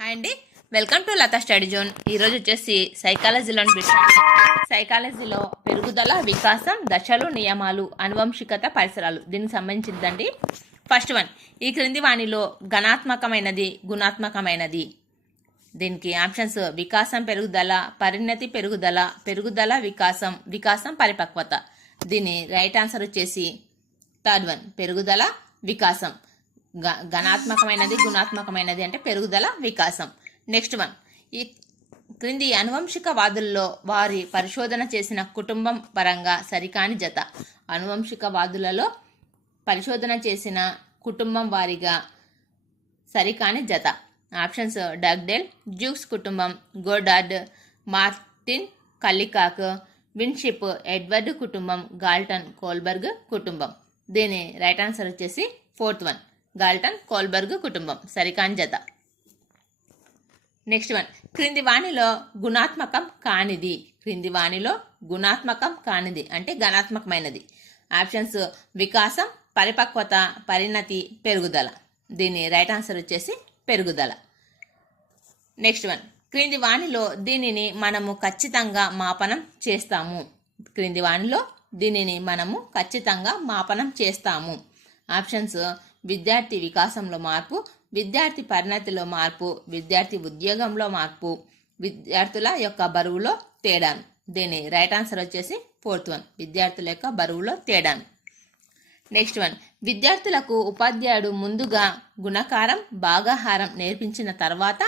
Hi అండి. Welcome to Latha study zone. ఈరోజు వచ్చేసి సైకాలజీలోని విషయం. సైకాలజీలో పెరుగుదల వికాసం దశలు నియమాలు అనువంశికత పరిసరాలు. దీనికి సంబంధించిందండి. ఫస్ట్ వన్ ఈ క్రింది వాణిలో ఘనాత్మకమైనది గుణాత్మకమైనది. దీనికి ఆప్షన్స్ వికాసం పెరుగుదల పరిణతి పెరుగుదల పెరుగుదల వికాసం వికాసం పరిపక్వత. దీని రైట్ ఆన్సర్ వచ్చేసి థర్డ్ వన్ పెరుగుదల వికాసం. గణాత్మకమైనది గుణాత్మకమైనది అంటే పెరుగుదల వికాసం. నెక్స్ట్ వన్ ఈ క్రింది అనువంశిక వాదుల్లో వారి పరిశోధన చేసిన కుటుంబం పరంగా సరికాని జత. అనువంశిక వాదులలో పరిశోధన చేసిన కుటుంబం వారిగా సరికాని జత. ఆప్షన్స్ డగ్డెల్ జ్యూక్స్ కుటుంబం Goddard Martin Kallikak Winship Edward కుటుంబం గాల్టన్ కోల్బర్గ్ కుటుంబం. దీని రైట్ ఆన్సర్ వచ్చేసి ఫోర్త్ వన్ గాల్టన్ కోల్బర్గ్ కుటుంబం. సరికాని జత. Next one. క్రింది వాణిలో గుణాత్మకం కానిది. క్రింది వాణిలో గుణాత్మకం కానిది. అంటే గణాత్మకమైనది ఆప్షన్స్ వికాసం పరిపక్వత పరిణతి పెరుగుదల. దీని రైట్ ఆన్సర్ వచ్చేసి పెరుగుదల. Next one. క్రింది వాణిలో దీనిని మనము ఖచ్చితంగా మాపనం చేస్తాము. క్రింది వాణిలో దీనిని మనము ఖచ్చితంగా మాపనం చేస్తాము. ఆప్షన్స్ విద్యార్థి వికాసంలో మార్పు విద్యార్థి పరిణతిలో మార్పు విద్యార్థి ఉద్యోగంలో మార్పు విద్యార్థుల యొక్క బరువులో తేడాను. దీని రైట్ ఆన్సర్ వచ్చేసి ఫోర్త్ వన్ విద్యార్థుల యొక్క బరువులో తేడాను. నెక్స్ట్ వన్ విద్యార్థులకు ఉపాధ్యాయుడు ముందుగా గుణకారం భాగాహారం నేర్పించిన తర్వాత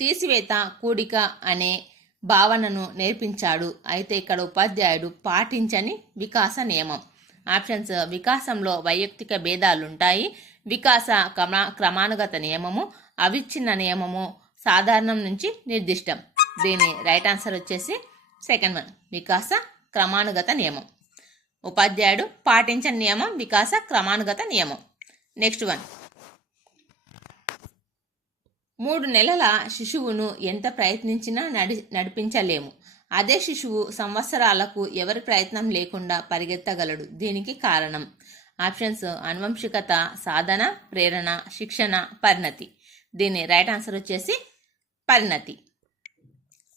తీసివేత కూడిక అనే భావనను నేర్పించాడు. అయితే ఇక్కడ ఉపాధ్యాయుడు పాటించని వికాస నియమం. ఆప్షన్స్ వికాసంలో వైయక్తిక భేదాలుంటాయి. వికాస క్రమా క్రమానుగత నియమము అవిచ్ఛిన్న నియమము సాధారణం నుంచి నిర్దిష్టం. దీని రైట్ ఆన్సర్ వచ్చేసి సెకండ్ వన్ వికాస క్రమానుగత నియమం. ఉపాధ్యాయుడు పాటించని నియమం వికాస క్రమానుగత నియమం. నెక్స్ట్ వన్ మూడు నెలల శిశువును ఎంత ప్రయత్నించినా నడి నడిపించలేము. అదే శిశువు సంవత్సరాలకు ఎవరి ప్రయత్నం లేకుండా పరిగెత్తగలడు? దీనికి కారణం. ఆప్షన్స్ అనువంశికత సాధన ప్రేరణ శిక్షణ పరిణతి. దీని రైట్ ఆన్సర్ వచ్చేసి పరిణతి.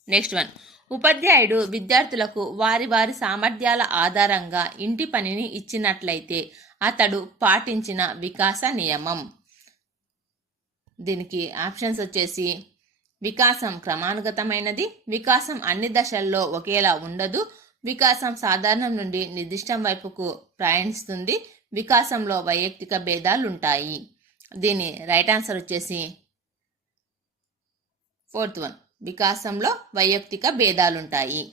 Next one. ఉపాధ్యాయుడు విద్యార్థులకు వారి వారి సామర్థ్యాల ఆధారంగా ఇంటి పనిని ఇచ్చినట్లయితే అతడు పాటించిన వికాస నియమం. దీనికి ఆప్షన్స్ వచ్చేసి వికాసం క్రమానుగతమైనది వికాసం అన్ని దశల్లో ఒకేలా ఉండదు వికాసం సాధారణం నుండి నిర్దిష్టం వైపుకు ప్రయాణిస్తుంది వికాసంలో వైయక్తిక భేదాలుంటాయి. దీని రైట్ ఆన్సర్ వచ్చేసి ఫోర్త్ వన్ వికాసంలో వైయక్తిక భేదాలుంటాయి.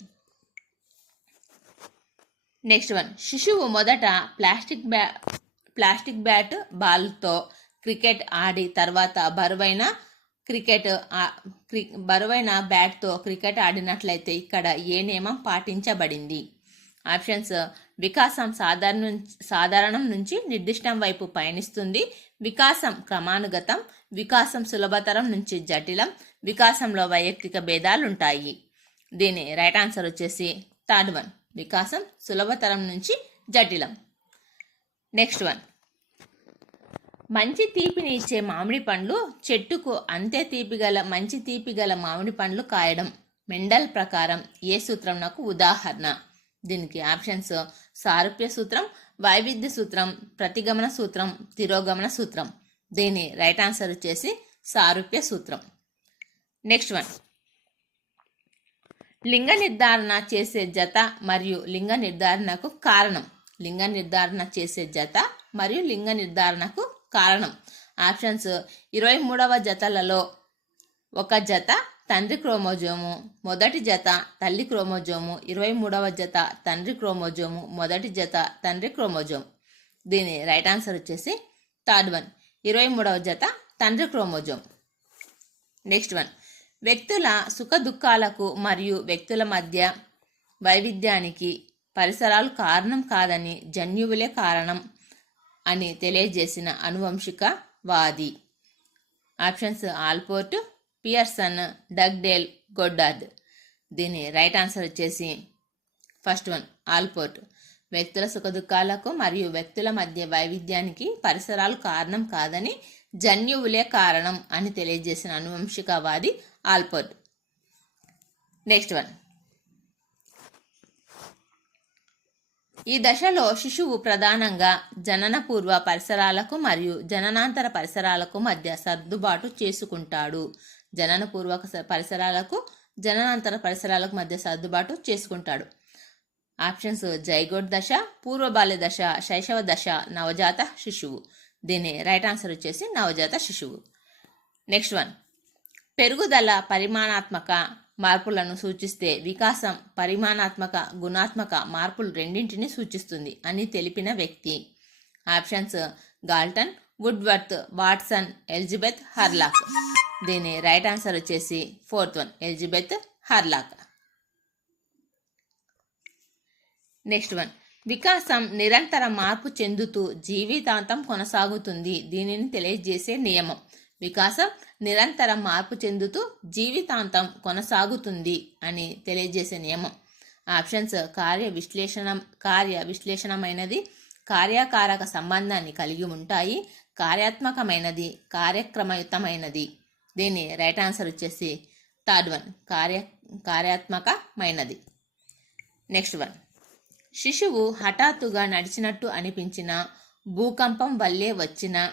నెక్స్ట్ వన్ శిశువు మొదట ప్లాస్టిక్ బ్యా ప్లాస్టిక్ బ్యాట్ బాల్తో క్రికెట్ ఆడి తర్వాత బరువైన క్రికెట్ బరువైన బ్యాట్తో క్రికెట్ ఆడినట్లయితే ఇక్కడ ఏ నియమం పాటించబడింది? ఆప్షన్స్ వికాసం సాధారణ సాధారణం నుంచి నిర్దిష్టం వైపు పయనిస్తుంది. వికాసం క్రమానుగతం వికాసం సులభతరం నుంచి జటిలం వికాసంలో వైయక్తిక భేదాలుంటాయి. దీని రైట్ ఆన్సర్ వచ్చేసి థర్డ్ వన్ వికాసం సులభతరం నుంచి జటిలం. నెక్స్ట్ వన్ మంచి తీపిని ఇచ్చే మామిడి పండ్లు చెట్టుకు అంతే తీపి గల మంచి తీపి గల మామిడి పండ్లు కాయడం. మెండల్ ప్రకారం ఏ సూత్రం నాకు ఉదాహరణ? దీనికి ఆప్షన్స్ సారూప్య సూత్రం వైవిధ్య సూత్రం ప్రతిగమన సూత్రం తిరోగమన సూత్రం. దీని రైట్ ఆన్సర్ వచ్చేసి సారూప్య సూత్రం. నెక్స్ట్ వన్ లింగ నిర్ధారణ చేసే జత మరియు లింగ నిర్ధారణకు కారణం. లింగ నిర్ధారణ చేసే జత మరియు లింగ నిర్ధారణకు కారణం. ఆప్షన్స్ ఇరవై మూడవ జతలలో ఒక జత తండ్రి క్రోమోజోము మొదటి జత తల్లి క్రోమోజోము ఇరవై మూడవ జత తండ్రి క్రోమోజోము మొదటి జత తండ్రి క్రోమోజోము. దీని రైట్ ఆన్సర్ వచ్చేసి థర్డ్ వన్ ఇరవై మూడవ జత తండ్రి క్రోమోజోమ్. నెక్స్ట్ వన్ వ్యక్తుల సుఖ దుఃఖాలకు మరియు వ్యక్తుల మధ్య వైవిధ్యానికి పరిసరాలు కారణం కాదని జన్యువులే కారణం అని తెలియజేసిన అనువంశిక వాది options Allport Pearson Dugdale Goddard దీని రైట్ ఆన్సర్ వచ్చేసి ఫస్ట్ వన్ ఆల్పోర్ట్. వ్యక్తుల సుఖదుఖాలకు మరియు వ్యక్తుల మధ్య వైవిధ్యానికి పరిసరాలు కారణం కాదని జన్యువులే కారణం అని తెలియజేసిన అనువంశికవాది ఆల్పోర్ట్. Next one. ఈ దశలో శిశువు ప్రధానంగా జననపూర్వ పరిసరాలకు మరియు జననాంతర పరిసరాలకు మధ్య సర్దుబాటు చేసుకుంటాడు. జననపూర్వక స- పరిసరాలకు జననాంతర పరిసరాలకు మధ్య సర్దుబాటు చేసుకుంటాడు. ఆప్షన్స్ జైగోడ్ దశ పూర్వ బాల్య దశ శైశవ దశ నవజాత శిశువు. దీని రైట్ ఆన్సర్ వచ్చేసి నవజాత శిశువు. Next one. పెరుగుదల పరిమాణాత్మక మార్పులను సూచిస్తే వికాసం పరిమాణాత్మక గుణాత్మక మార్పులు రెండింటిని సూచిస్తుంది అని తెలిపిన వ్యక్తి. Options Galton Woodworth Watson Elizabeth Hurlock. దీని రైట్ ఆన్సర్ వచ్చేసి fourth one Elizabeth Hurlock. Next one. వికాసం నిరంతర మార్పు చెందుతూ జీవితాంతం కొనసాగుతుంది. దీనిని తెలియజేసే నియమం. వికాసం నిరంతర మార్పు చెందుతూ జీవితాంతం కొనసాగుతుంది అని తెలియజేసే నియమం. ఆప్షన్స్ కార్య విశ్లేషణ కార్య విశ్లేషణమైనది కార్యకారక సంబంధాన్ని కలిగి ఉంటాయి. కార్యాత్మకమైనది కార్యక్రమయుతమైనది. దీని రైట్ ఆన్సర్ వచ్చేసి థర్డ్ వన్ కార్య కార్యాత్మకమైనది. Next one. శిశువు హఠాత్తుగా నడిచినట్టు అనిపించిన భూకంపం వల్లే వచ్చిన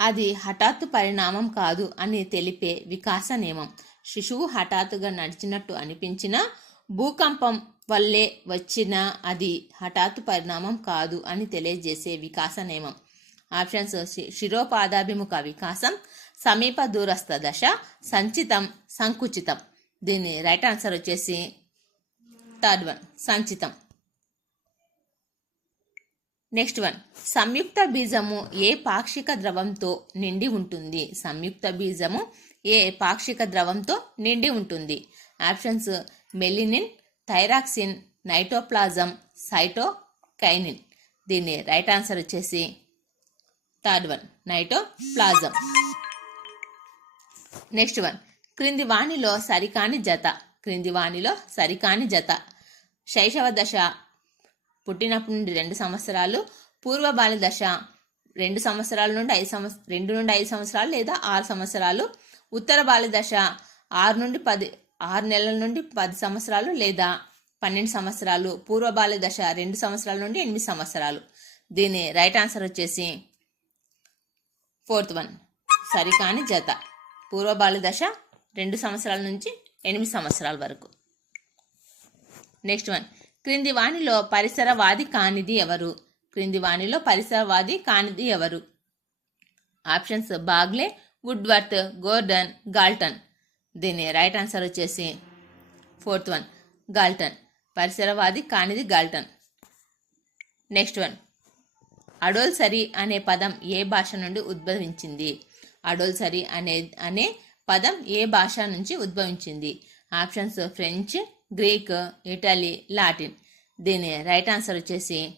అది హఠాత్తు పరిణామం కాదు అని తెలిపే వికాస నియమం. శిశువు హఠాత్తుగా నడిచినట్టు అనిపించిన భూకంపం వల్లే వచ్చిన అది హఠాత్తు పరిణామం కాదు అని తెలియజేసే వికాస నియమం. ఆప్షన్స్ శి- శిరోపాదాభిముఖ వికాసం సమీప దూరస్థ దశ సంచితం సంకుచితం. దీని రైట్ ఆన్సర్ వచ్చేసి థర్డ్ వన్ సంచితం. నెక్స్ట్ వన్ సంయుక్త బీజము ఏ పాక్షిక ద్రవంతో నిండి ఉంటుంది? సంయుక్త బీజము ఏ పాక్షిక ద్రవంతో నిండి ఉంటుంది? Options melanin thyroxine cytoplasm cytokinin. దీన్ని రైట్ ఆన్సర్ వచ్చేసి third one cytoplasm. Next one క్రింది వాణిలో సరికాని జత. క్రింది వాణిలో సరికాని జత. శైశవ దశ పుట్టినప్పటి నుండి రెండు సంవత్సరాలు పూర్వ బాల్య దశ రెండు సంవత్సరాల నుండి ఐదు సంవత్స రెండు నుండి ఐదు సంవత్సరాలు లేదా ఆరు సంవత్సరాలు ఉత్తర బాల్య దశ ఆరు నుండి పది ఆరు నెలల నుండి పది సంవత్సరాలు లేదా పన్నెండు సంవత్సరాలు పూర్వ బాల్య దశ రెండు సంవత్సరాల నుండి ఎనిమిది సంవత్సరాలు. దీని రైట్ ఆన్సర్ వచ్చేసి ఫోర్త్ వన్ సరికాని జత. పూర్వ బాల్య దశ రెండు సంవత్సరాల నుంచి ఎనిమిది సంవత్సరాల వరకు. నెక్స్ట్ వన్ క్రింది వాణిలో పరిసరవాది కానిది ఎవరు? క్రింది వాణిలో పరిసరవాది కానిది ఎవరు? Options Bagley Woodworth Gordon Galton. దీని రైట్ ఆన్సర్ వచ్చేసి ఫోర్త్ వన్ గాల్టన్. పరిసరవాది కానిది గాల్టన్. నెక్స్ట్ వన్ అడోల్సరి అనే పదం ఏ భాష నుండి ఉద్భవించింది? అడోల్సరి అనే అనే పదం ఏ భాష నుంచి ఉద్భవించింది? Options French Greek Italy Latin. దీని రైట్ ఆన్సర్ వచ్చేసి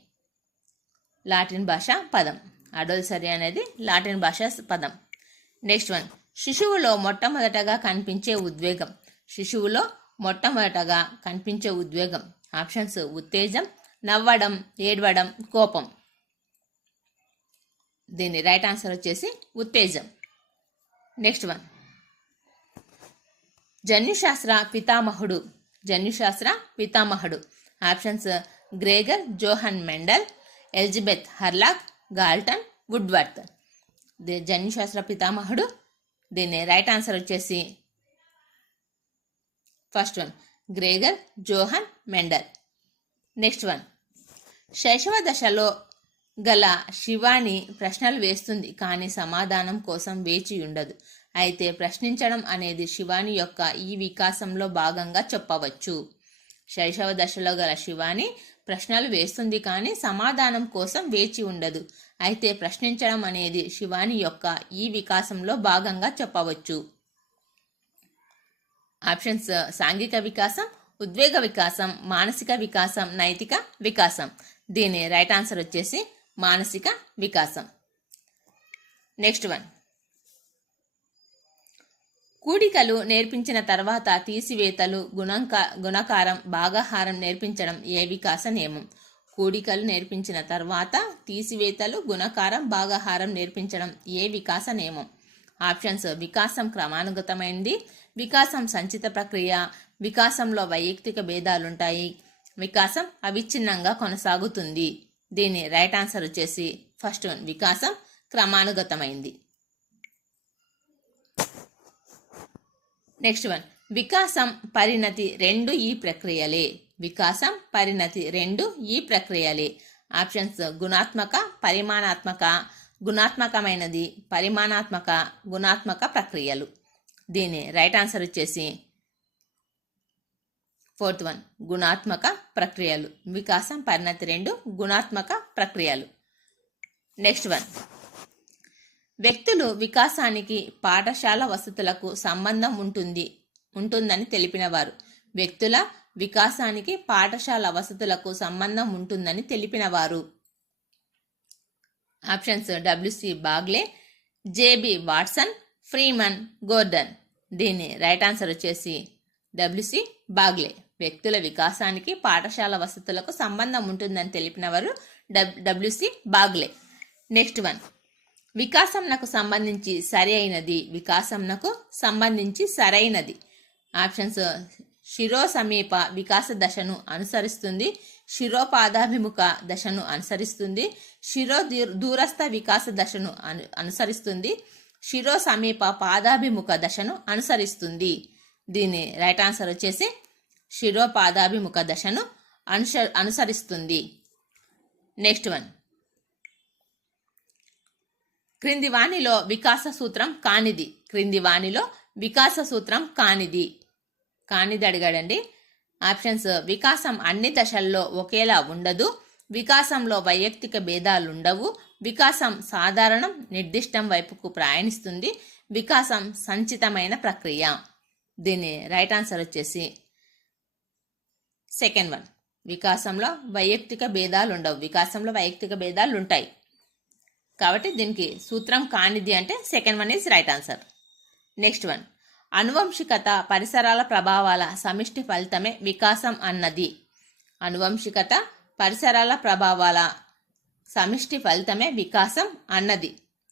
లాటిన్ భాష పదం. అడోల్సరి అనేది లాటిన్ భాష పదం. నెక్స్ట్ వన్ శిశువులో మొట్టమొదటగా కనిపించే ఉద్వేగం. శిశువులో మొట్టమొదటగా కనిపించే ఉద్వేగం. ఆప్షన్స్ ఉత్తేజం నవ్వడం ఏడవడం కోపం. దీని రైట్ ఆన్సర్ వచ్చేసి ఉత్తేజం. Next one. జన్యుశాస్త్ర పితామహుడు. జన్యుశాస్త్ర పితామహుడు. Options Gregor Johann Mendel Elizabeth Hurlock Galton Woodworth. జన్యుశాస్త్ర పితామహుడు దీని రైట్ ఆన్సర్ వచ్చేసి first one Gregor Johann Mendel next one. శైశవ దశలో గల శివాని ప్రశ్నలు వేస్తుంది కానీ సమాధానం కోసం వేచి ఉండదు. అయితే ప్రశ్నించడం అనేది శివాని యొక్క ఈ వికాసంలో భాగంగా చెప్పవచ్చు. శైశవ దశలో గల శివాని ప్రశ్నలు వేస్తుంది కానీ సమాధానం కోసం వేచి ఉండదు. అయితే ప్రశ్నించడం అనేది శివాని యొక్క ఈ వికాసంలో భాగంగా చెప్పవచ్చు. ఆప్షన్స్ సాంఘిక వికాసం ఉద్వేగ వికాసం మానసిక వికాసం నైతిక వికాసం. దీని రైట్ ఆన్సర్ వచ్చేసి మానసిక వికాసం. Next one. కూడికలు నేర్పించిన తర్వాత తీసివేతలు గుణంక గుణకారం భాగాహారం నేర్పించడం ఏ వికాస నియమం? కూడికలు నేర్పించిన తర్వాత తీసివేతలు గుణకారం భాగాహారం నేర్పించడం ఏ వికాస నియమం? ఆప్షన్స్ వికాసం క్రమానుగతమైంది వికాసం సంచిత ప్రక్రియ వికాసంలో వైయక్తిక భేదాలుంటాయి వికాసం అవిచ్ఛిన్నంగా కొనసాగుతుంది. దీని రైట్ ఆన్సర్ వచ్చేసి ఫస్ట్ వన్ వికాసం క్రమానుగతమైంది. నెక్స్ట్ వన్ వికాసం పరిణతి రెండు ఈ ప్రక్రియలే. వికాసం పరిణతి రెండు ఈ ప్రక్రియలే. ఆప్షన్స్ గుణాత్మక పరిమాణాత్మక గుణాత్మకమైనది పరిమాణాత్మక గుణాత్మక ప్రక్రియలు. దీని రైట్ ఆన్సర్ వచ్చేసి ఫోర్త్ వన్ గుణాత్మక ప్రక్రియలు. వికాసం పరిణతి రెండు గుణాత్మక ప్రక్రియలు. నెక్స్ట్ వన్ వ్యక్తులు వికాసానికి పాఠశాల వసతులకు సంబంధం ఉంటుంది ఉంటుందని తెలిపినవారు. వ్యక్తుల వికాసానికి పాఠశాల వసతులకు సంబంధం ఉంటుందని తెలిపినవారు. Options W C Bagley J B Watson Freeman Gordon. దీని రైట్ ఆన్సర్ వచ్చేసి డబ్ల్యూసి బాగ్లే. వ్యక్తుల వికాసానికి పాఠశాల వసతులకు సంబంధం ఉంటుందని తెలిపినవారు dub W C Bagley. Next one. వికాసంనకు సంబంధించి సరి అయినది వికాసంనకు సంబంధించి సరైనది. ఆప్షన్స్ శిరో సమీప వికాస దశను అనుసరిస్తుంది. శిరోపాదాభిముఖ దశను అనుసరిస్తుంది. శిరో దూరస్థ వికాస దశను అను అనుసరిస్తుంది. శిరో సమీప పాదాభిముఖ దశను అనుసరిస్తుంది. దీని రైట్ ఆన్సర్ వచ్చేసి శిరోపాదాభిముఖ దశను అనుస అనుసరిస్తుంది. Next one. క్రింది వాణిలో వికాస సూత్రం కానిది. క్రింది వాణిలో వికాస సూత్రం కానిది. కానిది అడిగాడండి. ఆప్షన్స్ వికాసం అన్ని దశల్లో ఒకేలా ఉండదు. వికాసంలో వైయక్తిక భేదాలుండవు. వికాసం సాధారణం నిర్దిష్టం వైపుకు ప్రయాణిస్తుంది. వికాసం సంచితమైన ప్రక్రియ. దీని రైట్ ఆన్సర్ వచ్చేసి సెకండ్ వన్. వికాసంలో వైయక్తిక భేదాలు ఉండవు వికాసంలో వైయక్తిక భేదాలు ఉంటాయి కాబట్టి దీనికి సూత్రం కానిది అంటే second one is right answer. Next one. అనువంశికత పరిసరాల ప్రభావాల సమిష్టి ఫలితమే వికాసం అన్నది. అనువంశికత పరిసరాల ప్రభావాల సమిష్టి ఫలితమే వికాసం అన్నది.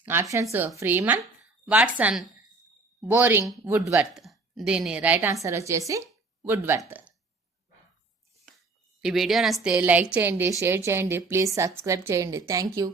Options Freeman Watson Boring Woodworth. దీని రైట్ ఆన్సర్ వచ్చేసి వుడ్వర్త్. ఈ వీడియో నచ్చితే లైక్ చేయండి షేర్ చేయండి ప్లీజ్ సబ్స్క్రైబ్ చేయండి. Thank you.